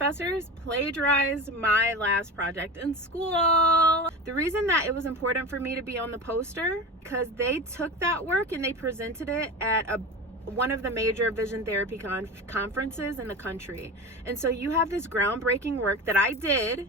professors plagiarized my last project in school. The reason that it was important for me to be on the poster, because they took that work and they presented it at one of the major vision therapy conferences in the country. And so you have this groundbreaking work that I did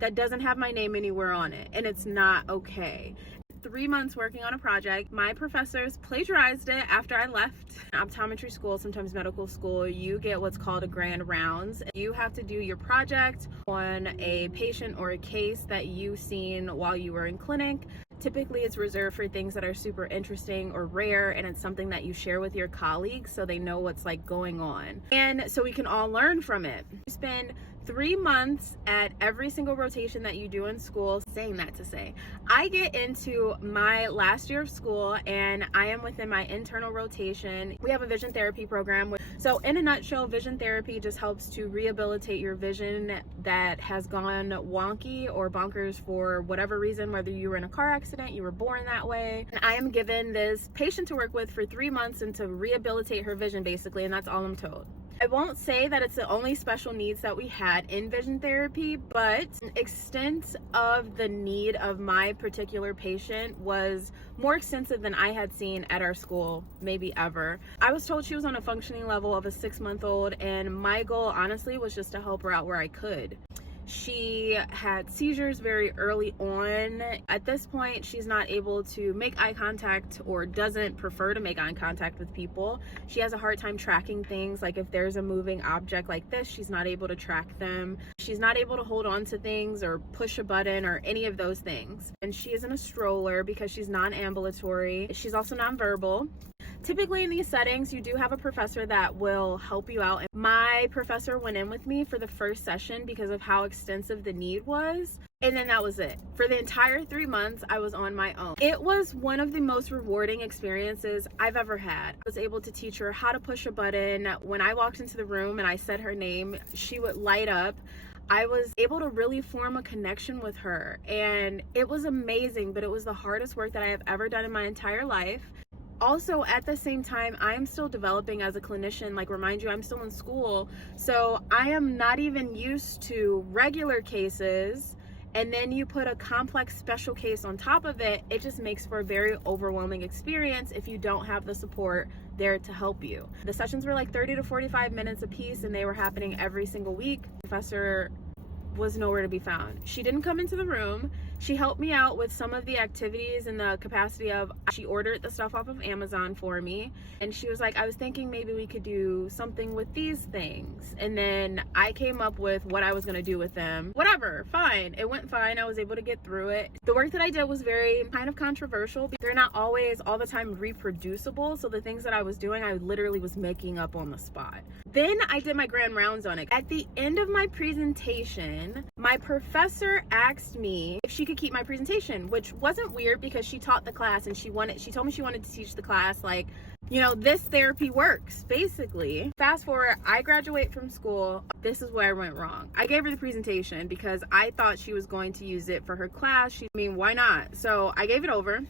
that doesn't have my name anywhere on it, and it's not okay. 3 months working on a project, my professors plagiarized it after I left optometry school, sometimes medical school. You get what's called a grand rounds. You have to do your project on a patient or a case that you've seen while you were in clinic. Typically it's reserved for things that are super interesting or rare, and it's something that you share with your colleagues so they know what's like going on, and so we can all learn from it. You spend 3 months at every single rotation that you do in school. Saying that to say, I get into my last year of school and I am within my internal rotation. We have a vision therapy program. So in a nutshell, vision therapy just helps to rehabilitate your vision that has gone wonky or bonkers for whatever reason, whether you were in a car accident, you were born that way. And I am given this patient to work with for 3 months and to rehabilitate her vision basically, and that's all I'm told. I won't say that it's the only special needs that we had in vision therapy, but the extent of the need of my particular patient was more extensive than I had seen at our school, maybe ever. I was told she was on a functioning level of a 6-month-old, and my goal honestly was just to help her out where I could. She had seizures very early on. At this point, she's not able to make eye contact or doesn't prefer to make eye contact with people. She has a hard time tracking things. Like if there's a moving object like this, she's not able to track them. She's not able to hold on to things or push a button or any of those things. And she is in a stroller because she's non-ambulatory. She's also nonverbal. Typically in these settings, you do have a professor that will help you out. My professor went in with me for the first session because of how extensive the need was. And then that was it. For the entire 3 months, I was on my own. It was one of the most rewarding experiences I've ever had. I was able to teach her how to push a button. When I walked into the room and I said her name, she would light up. I was able to really form a connection with her, and it was amazing, but it was the hardest work that I have ever done in my entire life. Also, at the same time, I am still developing as a clinician. Like, remind you, I'm still in school. So I am not even used to regular cases. And then you put a complex special case on top of it. It just makes for a very overwhelming experience if you don't have the support there to help you. The sessions were like 30 to 45 minutes a piece, and they were happening every single week. Professor was nowhere to be found. She didn't come into the room. She helped me out with some of the activities in the capacity of, she ordered the stuff off of Amazon for me, and she was like, I was thinking maybe we could do something with these things. And then I came up with what I was gonna do with them. Whatever, fine. It went fine. I was able to get through it. The work that I did was very kind of controversial. They're not always all the time reproducible. So the things that I was doing, I literally was making up on the spot. Then I did my grand rounds on it. At the end of my presentation, my professor asked me if she could keep my presentation, which wasn't weird because she taught the class and she told me she wanted to teach the class, like, you know, this therapy works, basically. Fast forward, I graduate from school. This is where I went wrong. I gave her the presentation because I thought she was going to use it for her class. I mean, why not? So I gave it over.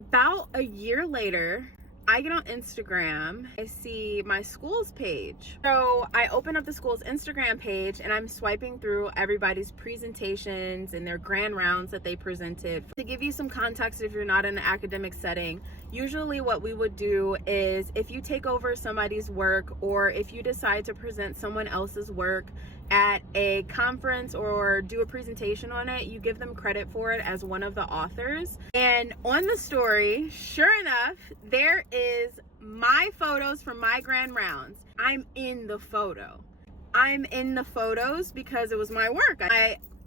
About a year later, I get on Instagram, I see my school's page. So I open up the school's Instagram page and I'm swiping through everybody's presentations and their grand rounds that they presented. To give you some context, if you're not in an academic setting, usually what we would do is if you take over somebody's work or if you decide to present someone else's work at a conference or do a presentation on it, you give them credit for it as one of the authors. And on the story, sure enough, there is my photos from my grand rounds. I'm in the photo. I'm in the photos because it was my work.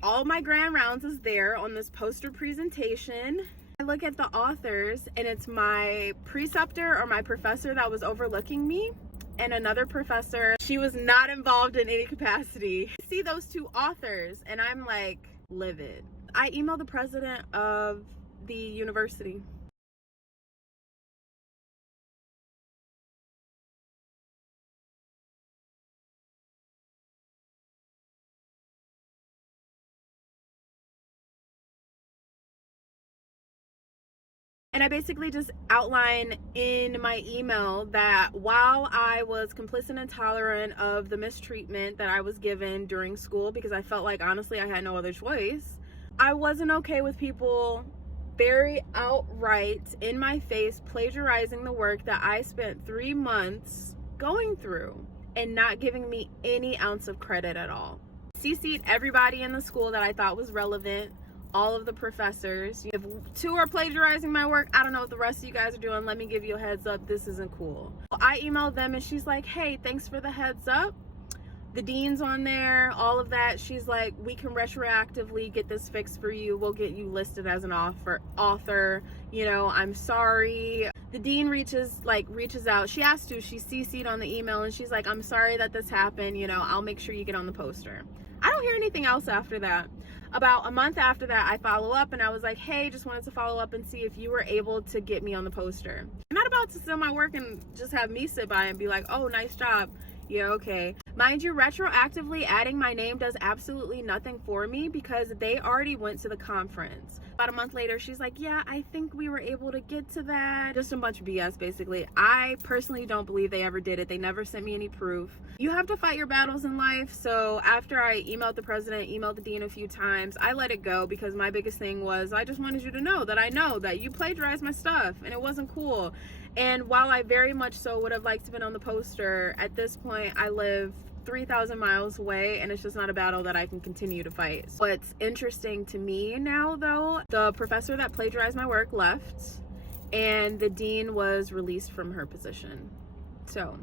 All my grand rounds is there on this poster presentation. I look at the authors and it's my preceptor or my professor that was overlooking me, and another professor. She was not involved in any capacity. I see those two authors and I'm like livid. I emailed the president of the university. And I basically just outline in my email that while I was complicit and intolerant of the mistreatment that I was given during school, because I felt like honestly I had no other choice, I wasn't okay with people very outright in my face plagiarizing the work that I spent 3 months going through and not giving me any ounce of credit at all. CC'd everybody in the school that I thought was relevant, all of the professors. If 2 are plagiarizing my work, I don't know what the rest of you guys are doing. Let me give you a heads up. This isn't cool. I emailed them and she's like, hey, thanks for the heads up. The dean's on there, all of that. She's like, we can retroactively get this fixed for you. We'll get you listed as an author. You know, I'm sorry. The dean reaches out. She has to. She's CC'd on the email and she's like, I'm sorry that this happened. You know, I'll make sure you get on the poster. I don't hear anything else after that. About a month after that, I follow up and I was like, hey, just wanted to follow up and see if you were able to get me on the poster. I'm not about to sell my work and just have me sit by and be like, oh, nice job. Yeah, okay. Mind you, retroactively adding my name does absolutely nothing for me because they already went to the conference. About a month later, she's like, yeah, I think we were able to get to that. Just a bunch of BS, basically. I personally don't believe they ever did it. They never sent me any proof. You have to fight your battles in life. So after I emailed the president, emailed the dean a few times, I let it go because my biggest thing was I just wanted you to know that you plagiarized my stuff and it wasn't cool. And while I very much so would have liked to have been on the poster, at this point I live 3,000 miles away and it's just not a battle that I can continue to fight. What's interesting to me now though, the professor that plagiarized my work left and the dean was released from her position. So